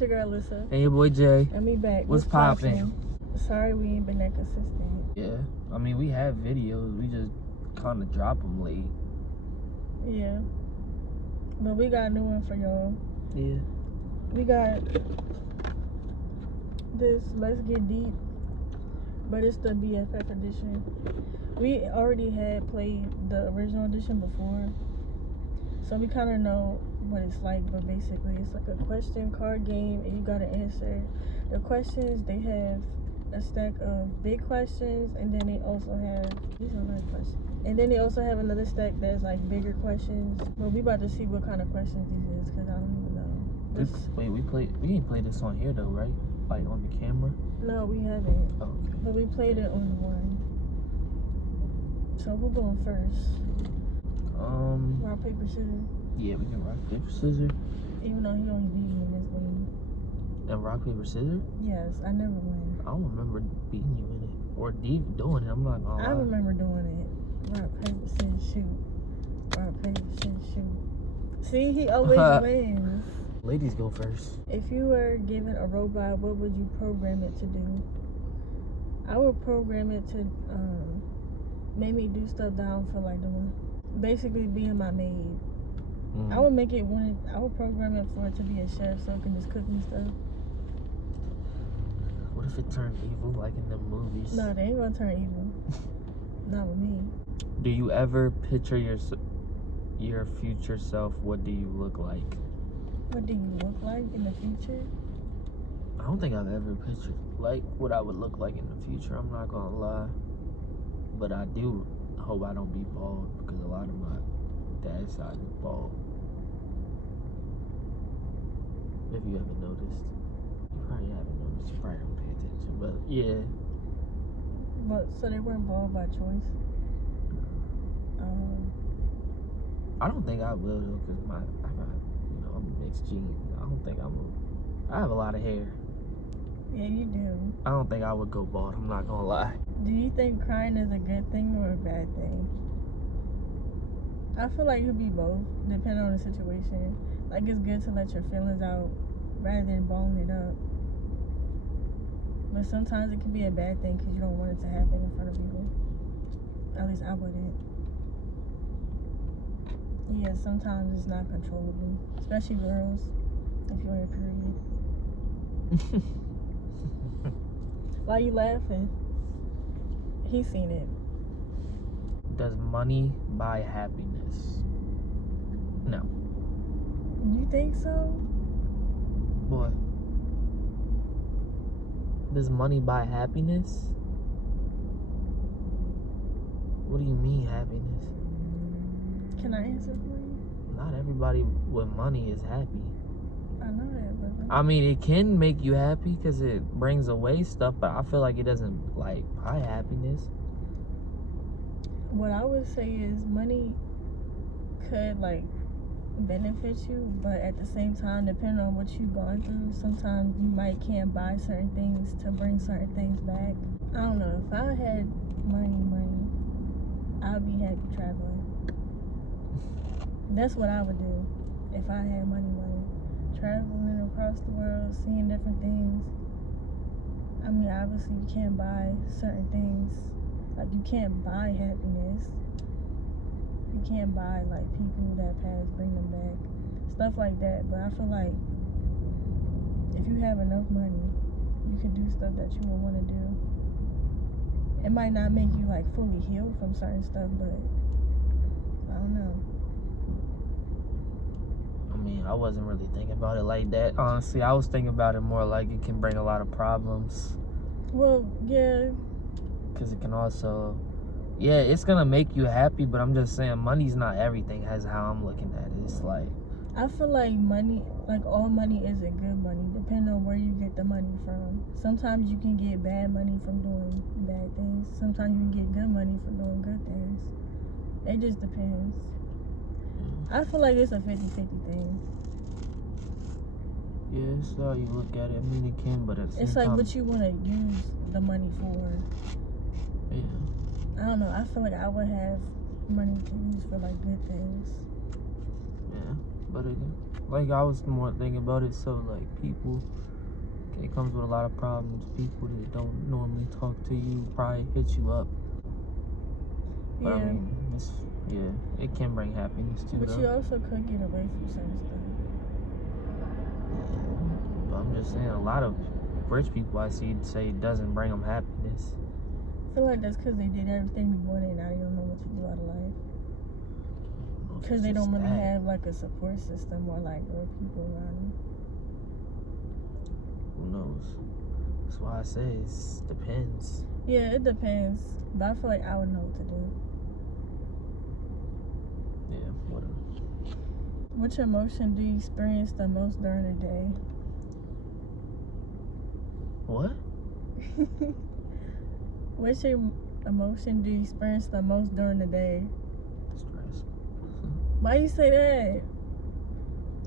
It's your girl, Alyssa. And your boy, Jay. And we back. What's poppin'? Sorry we ain't been that consistent. Yeah. I mean, we have videos. We just kind of drop them late. Yeah. But we got a new one for y'all. Yeah. We got this Let's Get Deep, but it's the BFF edition. We already had played the original edition before, so we kind of know what it's like. But basically, it's like a question card game, and you gotta answer the questions. They have a stack of big questions, and then they also have these are nice questions. And then they also have another stack that's like bigger questions. But we about to see what kind of questions these is, because I don't even know. We ain't played this on here though, right? Like on the camera? No, we haven't. Oh, okay. But we played it on the one. So who going first? Rock, paper, scissors. Yeah, we can rock, paper, scissors. Even though he only beat me in this game. And rock, paper, scissors? Yes, I never win. I don't remember beating you in it. Or doing it, I'm not gonna lie. I remember doing it. Rock, paper, scissors, shoot. Rock, paper, scissors, shoot. See, he always wins. Ladies go first. If you were given a robot, what would you program it to do? I would program it to make me do stuff that I don't feel like doing. Basically being my maid. I would make it I would program it for it to be a chef so it can just cook me stuff. What if it turned evil like in the movies? No, they ain't gonna turn evil. Not with me. Do you ever picture your future self? What do you look like? What do you look like in the future? I don't think I've ever pictured like what I would look like in the future. I'm not gonna lie, but I do hope I don't be bald because a lot of my dad's side is bald. If you haven't noticed, you probably haven't noticed. You probably don't pay attention, but yeah. But so they weren't bald by choice. I don't think I will though, cause I'm mixed genes. I don't think I have a lot of hair. Yeah, you do. I don't think I would go bald. I'm not gonna lie. Do you think crying is a good thing or a bad thing? I feel like it could be both, depending on the situation. Like, it's good to let your feelings out rather than balling it up. But sometimes it can be a bad thing because you don't want it to happen in front of people. At least I wouldn't. Yeah, sometimes it's not controllable. Especially girls, if you're on your period. Why you laughing? He's seen it. Does money buy happiness? No. You think so? Boy. Does money buy happiness? What do you mean happiness? Can I answer for you? Not everybody with money is happy. I know that, but I mean, it can make you happy because it brings away stuff, but I feel like it doesn't, like, buy happiness. what I would say is money could, like, benefit you, but at the same time, depending on what you've gone through, sometimes you can't buy certain things to bring certain things back. I don't know. If I had money, I'd be happy traveling. That's what I would do if I had money. Traveling across the world, seeing different things. I mean, obviously you can't buy certain things. Like, you can't buy happiness. You can't buy, like, people that pass, bring them back. Stuff like that. But I feel like if you have enough money, you can do stuff that you would want to do. It might not make you, like, fully healed from certain stuff, but I don't know. I mean, I wasn't really thinking about it like that. Honestly, I was thinking about it more like it can bring a lot of problems. Well, yeah. Because it can also... Yeah, it's going to make you happy, but I'm just saying money's not everything. That's how I'm looking at it. It's like... I feel like money, like all money isn't good money, depending on where you get the money from. Sometimes you can get bad money from doing bad things. Sometimes you can get good money from doing good things. It just depends. I feel like it's a 50-50 thing. Yeah, it's how you look at it. I mean, it can, but it's like what you want to use the money for. Yeah. I don't know. I feel like I would have money to use for, like, good things. Yeah, but again, like I was more thinking about it. So like people, it comes with a lot of problems. People that don't normally talk to you probably hit you up. But I Yeah. mean, it can bring happiness too. But though. you also could get away from certain stuff. But I'm just saying, a lot of rich people I see say it doesn't bring them happiness. I feel like that's because they did everything before and now they don't know what to do out of life. Because they don't really have like a support system or like real people around them. Who knows? That's why I say it depends. Yeah, it depends. But I feel like I would know what to do. Yeah, whatever. Which emotion do you experience the most during the day? What? Which emotion do you experience the most during the day? Stress. Why you say that?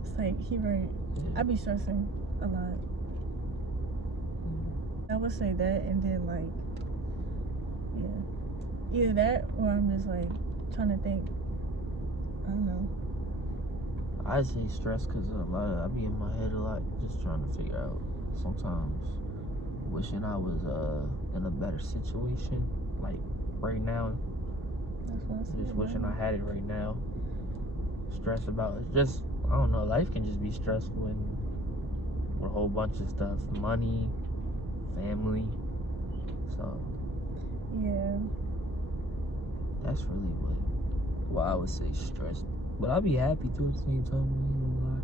It's like, he right. Yeah. I be stressing a lot. I would say that, and then like, yeah, either that or I'm just like trying to think. I don't know. I say stress because I be in my head a lot, just trying to figure out. Sometimes wishing I was in a better situation, like right now. That's what I said. Just wishing I had it right now. Stress about it. Just, I don't know. Life can just be stressful with a whole bunch of stuff, money, family. So Yeah. that's really what I would say stress. But I'll be happy too at the same time.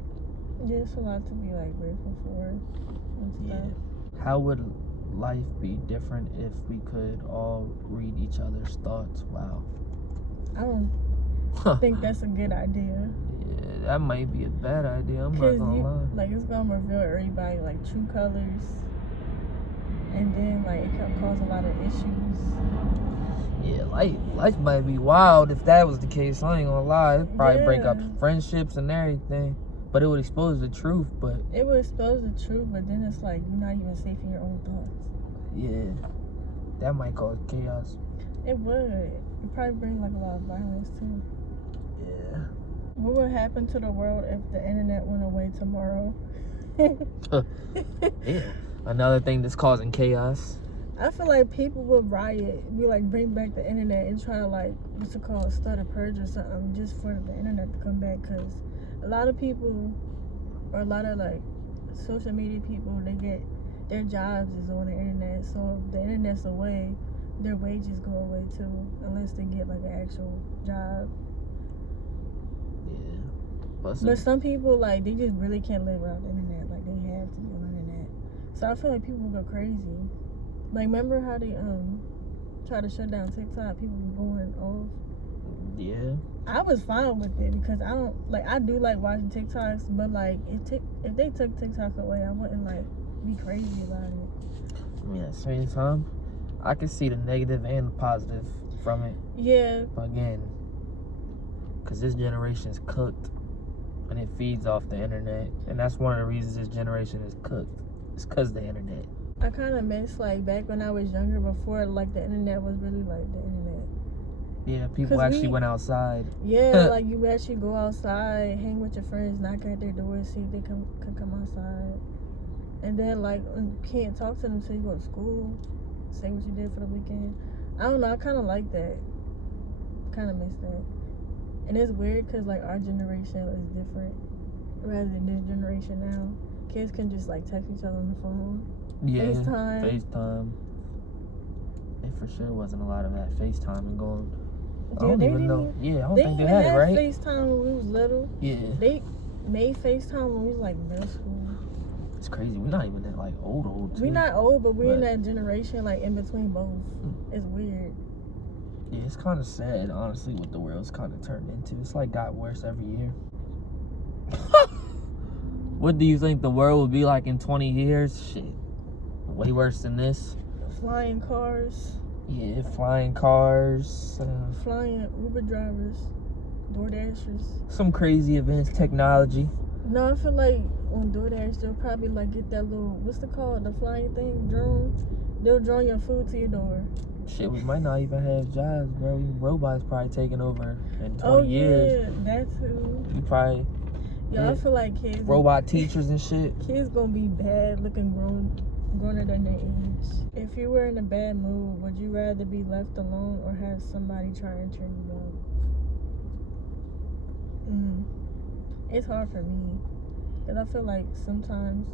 Yeah, it's a lot to be like grateful for and stuff. Yeah. How would life be different if we could all read each other's thoughts? Wow. I don't think that's a good idea. Yeah, that might be a bad idea. I'm not Cause gonna lie. like it's gonna reveal everybody like true colors, and then like it can cause a lot of issues. Yeah, life might be wild if that was the case. I ain't gonna lie. It'd probably break up friendships and everything. But it would expose the truth. But it would expose the truth, but then it's like you're not even safe in your own thoughts. yeah, that might cause chaos. It would. It'd probably bring like a lot of violence too. Yeah. What would happen to the world if the internet went away tomorrow? Yeah. Another thing that's causing chaos. I feel like people would riot, be like, bring back the internet and try to like, what's it called, start a purge or something just for the internet to come back. Because a lot of people, or a lot of like social media people, they get their jobs is on the internet. So if the internet's away, their wages go away too, unless they get like an actual job. Yeah. But some people, like, they just really can't live without the internet. Like, they have to be on the internet. So I feel like people go crazy. Like, remember how they try to shut down TikTok? People were going off. Yeah. I was fine with it because I do like watching TikToks, but like if they took TikTok away, I wouldn't like be crazy about it. I mean, at the same time, I can see the negative and the positive from it. Yeah. But again, because this generation is cooked and it feeds off the internet, and that's one of the reasons this generation is cooked. It's because of the internet. I kind of miss like back when I was younger, before like the internet was really like the internet. Yeah, people actually went outside. Yeah, like you actually go outside, hang with your friends, knock at their doors, see if they can come outside. And then like you can't talk to them until you go to school, say what you did for the weekend. I don't know, I kind of like that. Kind of miss that. And it's weird because like our generation is different rather than this generation now. Kids can just like text each other on the phone. Yeah, FaceTime. There for sure wasn't a lot of that FaceTime going. I don't even know. Yeah, I don't think they had it, right? FaceTime when we was little. Yeah. They made FaceTime when we was like middle school. It's crazy. We're not even that like old too. We're not old, but we're in that generation like in between both. It's weird. Yeah, it's kind of sad, honestly, what the world's kind of turned into. It's like got worse every year. What do you think the world will be like in 20 years? Shit. Way worse than this. Flying cars. Yeah, flying cars. Flying Uber drivers. DoorDashers. Some crazy advanced technology. No, I feel like on DoorDash, they'll probably like get that little, what's it called? The flying thing? Drone? They'll drone your food to your door. Shit, we might not even have jobs, bro. Robots probably taking over in 20 years. Yeah, that too. You probably... Yo, Yeah. I feel like kids. Robot teachers and shit. Kids gonna be bad looking growner than their age. If you were in a bad mood, would you rather be left alone or have somebody try and cheer you up? It's hard for me. Because I feel like sometimes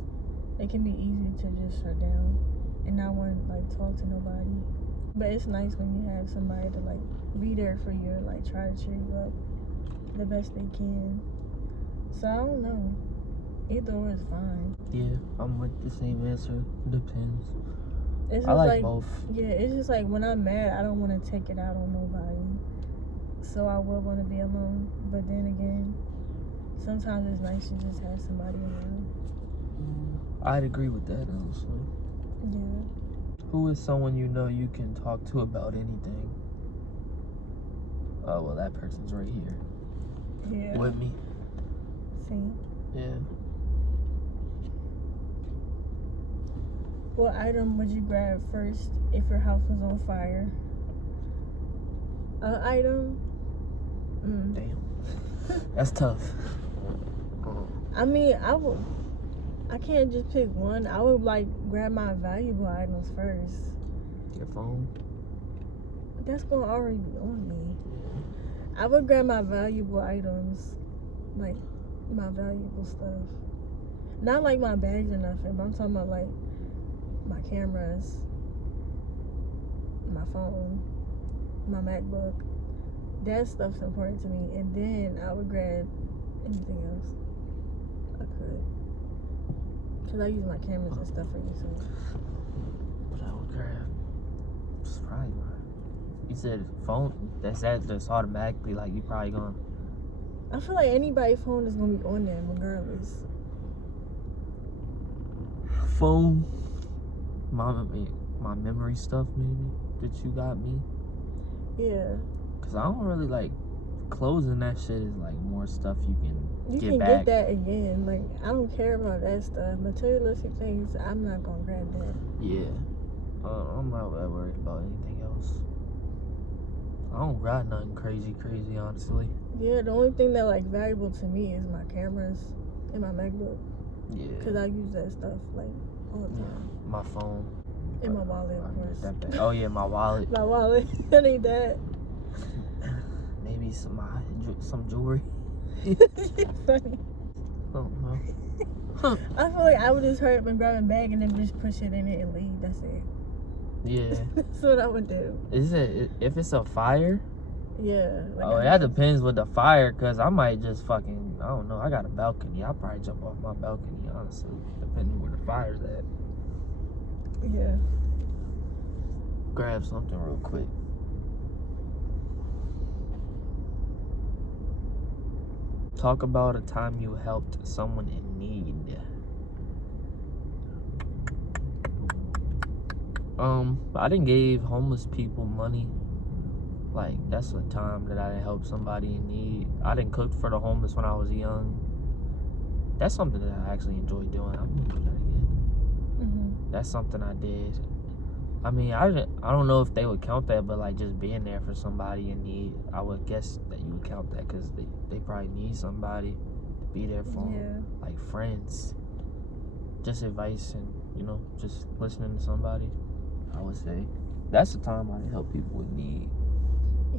it can be easy to just shut down and not want to like talk to nobody. But it's nice when you have somebody to like be there for you and like try to cheer you up the best they can. So I don't know. Either or is fine. Yeah, I'm with the same answer. Depends. It's I just like both. Yeah, it's just like when I'm mad, I don't want to take it out on nobody. So I would want to be alone. But then again, sometimes it's nice to just have somebody around. I'd agree with that, honestly. Yeah. Who is someone you know you can talk to about anything? Oh, well, that person's right here. Yeah. With me. See? Yeah. What item would you grab first if your house was on fire? An item? Damn. That's tough. I mean, I can't just pick one. I would like grab my valuable items first. Your phone? That's gonna already be on me. I would grab my valuable items, like my valuable stuff. Not like my bags or nothing, but I'm talking about like my cameras, my phone, my MacBook. That stuff's important to me. And then I would grab anything else I could. Because I use my cameras and stuff for YouTube. What I would grab? It's probably mine. You said phone? That's automatically like you probably gonna. I feel like anybody's phone is going to be on there regardless. Phone? My memory stuff maybe that you got me. Yeah. Cause I don't really like clothes and that shit is like more stuff you can You get can back. get that again. Like, I don't care about that stuff. Materialistic things, I'm not going to grab that. Yeah. I'm not that worried about anything else. I don't got nothing crazy, honestly. Yeah, the only thing that, like, valuable to me is my cameras and my MacBook. Yeah. Because I use that stuff, like, all the time. Yeah. My phone. And my wallet, of course. Oh, yeah, my wallet. My wallet. I need that. Maybe some jewelry. Funny. Oh, no. I feel like I would just hurry up and grab a bag and then just push it in it and leave. That's it. Yeah. That's what I would do. Is it if it's a fire? Yeah. Like Oh, that depends with the fire, cause I might just fucking, I don't know. I got a balcony. I'll probably jump off my balcony, honestly, depending where the fire's at. Yeah. Grab something real quick. Talk about a time you helped someone in need. I didn't give homeless people money. Like, that's a time that I helped somebody in need. I didn't cook for the homeless when I was young. That's something that I actually enjoy doing. I'm gonna do that again. That's something I did. I mean, I don't know if they would count that, but like just being there for somebody in need, I would guess that you would count that because they probably need somebody to be there for them, like friends. Just advice and, just listening to somebody, I would say. That's the time I help people in need.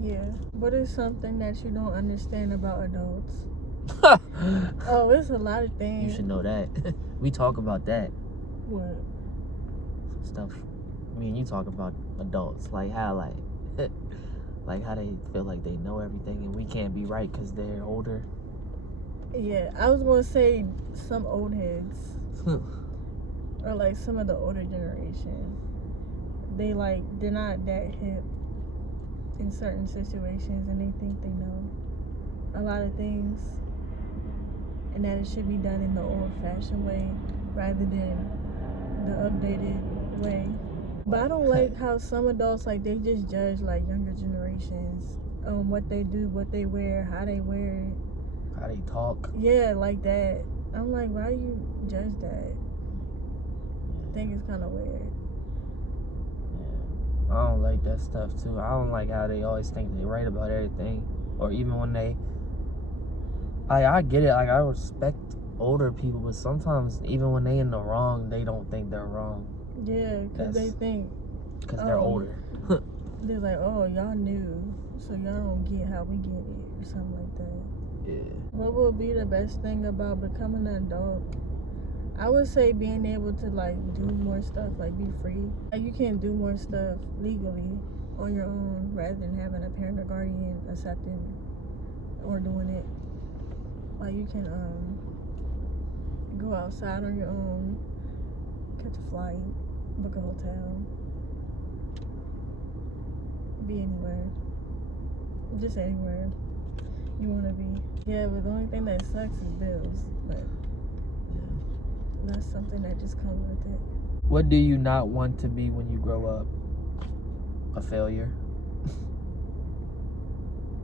Yeah. What is something that you don't understand about adults? Oh, it's a lot of things. You should know that. We talk about that. What? Some stuff. Me and you talk about adults, like how like how they feel like they know everything and we can't be right because they're older. Yeah, I was gonna say some old heads. Or like some of the older generation. They're not that hip in certain situations and they think they know a lot of things and that it should be done in the old-fashioned way rather than the updated way. But I don't like how some adults, they just judge, younger generations on what they do, what they wear, how they wear it. How they talk. Yeah, like that. I'm like, why do you judge that? I think it's kind of weird. Yeah. I don't like that stuff, too. I don't like how they always think they're right about everything. Or even when they I get it. Like, I respect older people, but sometimes even when they in the wrong, they don't think they're wrong. Yeah, because they think. Because they're older. They're like, oh, y'all new, so y'all don't get how we get it, or something like that. Yeah. What would be the best thing about becoming an adult? I would say being able to, like, do more stuff, like, be free. Like, you can do more stuff legally on your own rather than having a parent or guardian accepting or doing it. Like, you can go outside on your own, catch a flight, book a hotel, be anywhere, just anywhere you want to be. Yeah, but the only thing that sucks is bills, but that's something that just comes with it. What do you not want to be when you grow up? A failure?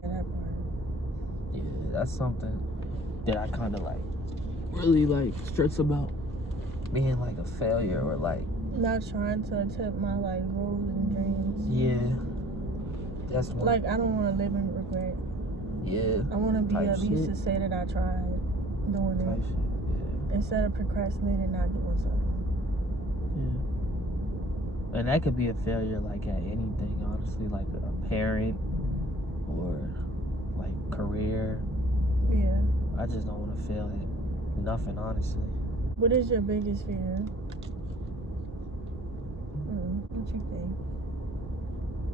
That part. Yeah, that's something that I kind of like really like stress about. Being like a failure or like Not trying to attempt my like goals and dreams. yeah. That's one. Like, I don't want to live in regret. Yeah. I want to be Type at least shit. to say that I tried doing Type it shit. Yeah. instead of procrastinating and not doing something. Yeah. And that could be a failure like at anything, honestly, like a parent or like career. Yeah. I just don't want to fail at nothing, honestly. What is your biggest fear? What you think?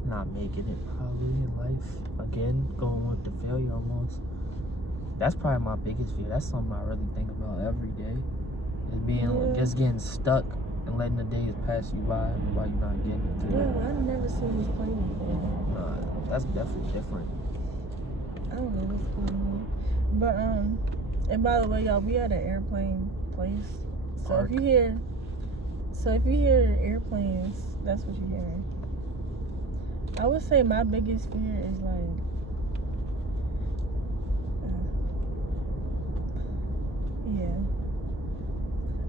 Not making it probably in life. Again, going with the failure almost. That's probably my biggest fear. That's something I really think about every day. Is being just getting stuck and letting the days pass you by while you're not getting to it. Yeah, I've never seen this plane before. Nah, that's definitely different. I don't know what's going on. But and by the way, y'all, we at an airplane place. So Park. if you hear airplanes, that's what you're hearing. I would say my biggest fear is like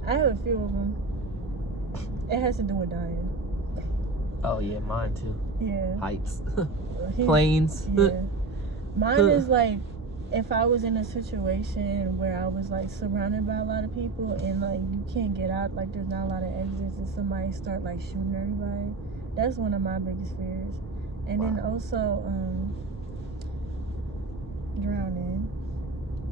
I have a few of them. It has to do with dying. Oh yeah, mine too. Yeah. Heights. Planes. Yeah. Mine is like if I was in a situation where I was like surrounded by a lot of people and like you can't get out, like there's not a lot of exits and somebody start like shooting everybody. That's one of my biggest fears. And then also drowning.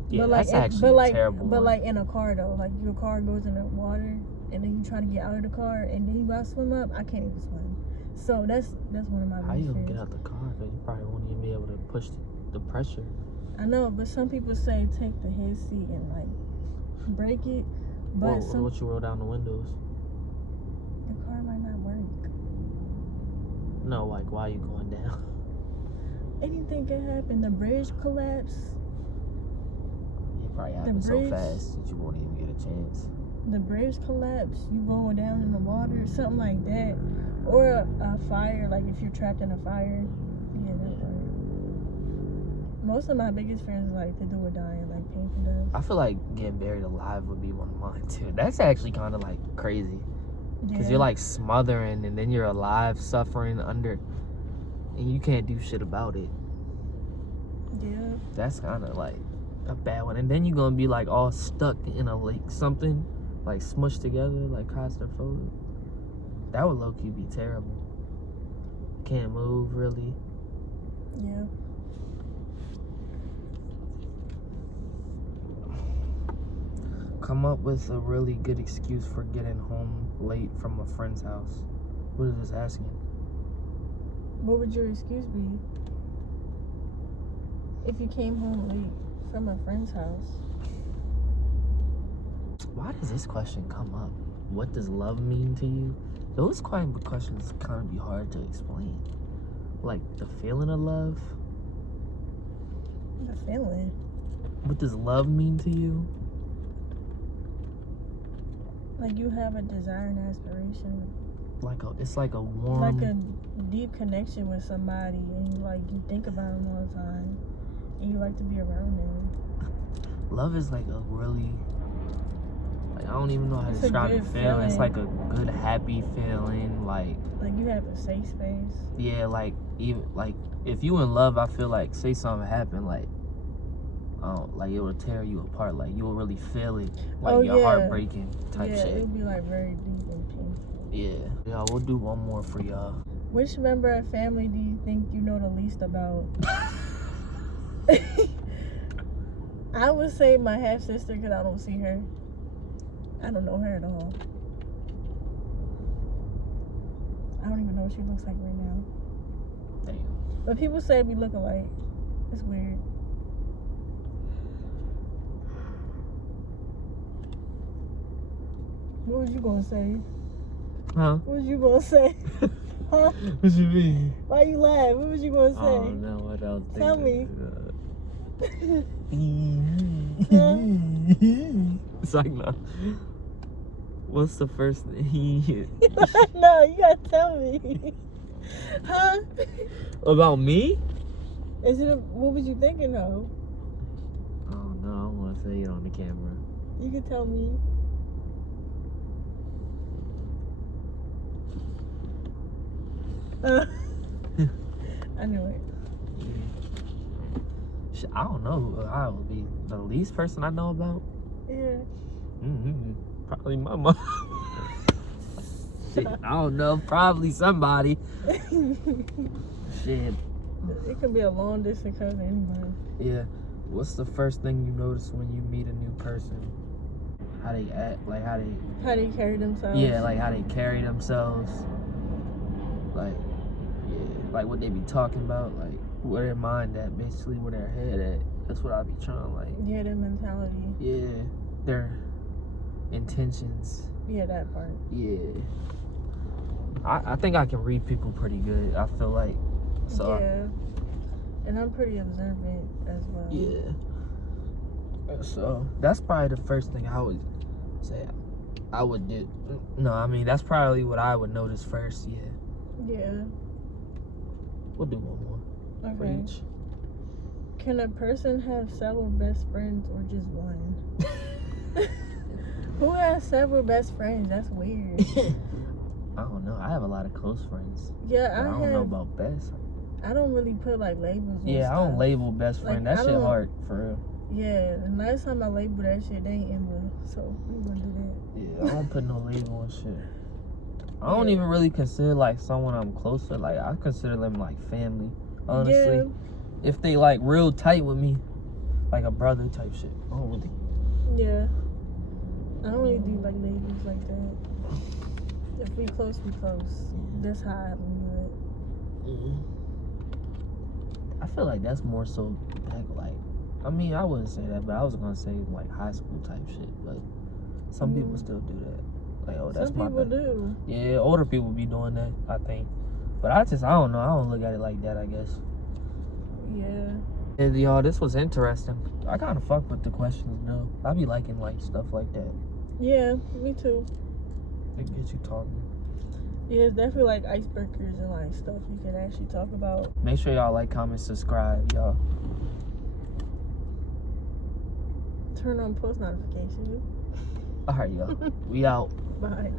Yeah, but like, that's actually terrible. But like in a car though, like your car goes in the water and then you try to get out of the car and then you gotta swim up. I can't even swim. So that's one of my How you biggest gonna fears. get out the car? Cause you probably won't even be able to push the pressure. I know, but some people say take the head seat and like break it. But what you roll down the windows? the car might not work. No, like why are you going down? Anything can happen. The bridge collapse. It probably happens so fast that you won't even get a chance. The bridge collapse. You going down in the water, something like that, or a fire. Like if you're trapped in a fire. Yeah, that part. Most of my biggest fears is like to do or die, like painful death. I feel like getting buried alive would be one of mine too. That's actually kind of like crazy. Because you're like smothering and then you're alive suffering under and you can't do shit about it. Yeah. That's kind of like a bad one. And then you're going to be like all stuck in a lake, something like smushed together, like claustrophobic. That would low-key be terrible. Can't move really. Yeah. Come up with a really good excuse for getting home late from a friend's house. What is this asking? What would your excuse be if you came home late from a friend's house? Why does this question come up? What does love mean to you? Those kind of questions kind of be hard to explain. Like the feeling of love. The feeling. What does love mean to you? Like you have a desire and aspiration. It's like a warm. Like a deep connection with somebody, and you think about them all the time, and you like to be around them. Love is like a really. Like I don't even know how to It's a describe the good feeling. It's feeling. like a good happy feeling. Like you have a safe space. yeah, like even like if you in love, I feel like say something happened, like like it will tear you apart. Like you'll really feel it, like Oh, your yeah. heart breaking type Yeah, shit. it'd be like very deep and painful. Yeah. Y'all, we'll do one more for y'all. Which member of family do you think you know the least about? I would say my half sister because I don't see her. I don't know her at all. I don't even know what she looks like right now. Damn. But people say we look alike. It's weird. What was you gonna say? Huh? What was you gonna say? Huh? What you mean? Why you laugh? What was you gonna say? I don't know what I was thinking. Tell me. It's like, no. What's the first thing? No, you gotta tell me. Huh? About me? What was you thinking of? Oh no, I don't want to say it on the camera. You can tell me. I knew it. I don't know who I would be. The least person I know about? Yeah. Probably my mom. Shit, I don't know. Probably somebody. Shit. It could be a long distance cousin, anybody. Yeah. What's the first thing you notice when you meet a new person? How they act, like how they carry themselves. Yeah, like how they carry themselves. Like, yeah, like what they be talking about, like where their mind at, basically where their head at. That's what I be trying to like. Yeah, their mentality. Yeah, their intentions. Yeah, that part. Yeah. I think I can read people pretty good. I feel like. So yeah. And I'm pretty observant as well. Yeah. So that's probably the first thing I would say I would do. No, I mean that's probably what I would notice first. Yeah. Yeah. We'll do one more. For Okay. each. Can a person have several best friends or just one? Who has several best friends? That's weird. I don't know. I have a lot of close friends. Yeah, I don't know about best. I don't really put like labels on Yeah, stuff. I don't label best friend. Like, that shit hard for real. Yeah, and last time I labeled that shit, they ain't in well, so we gonna do that. Yeah, I don't put no label on shit. I don't even really consider like someone I'm close to. Like I consider them like family. Honestly, Yeah. If they like real tight with me, like a brother type shit. I don't really. Yeah. I don't really do like labels like that. If we close, we close. That's how I view it. I feel like that's more so like. I mean, I wouldn't say that, but I was gonna say like high school type shit. But some people still do that. Like, oh, that's some people do. Yeah, older people be doing that, I think. But I don't know. I don't look at it like that, I guess. Yeah. And y'all, this was interesting. I kind of fuck with the questions, though. I be liking like stuff like that. Yeah, me too. It gets you talking. Yeah, it's definitely like icebreakers and like stuff you can actually talk about. Make sure y'all like, comment, subscribe, y'all. Turn on post notifications. All right, y'all. We out. Bye.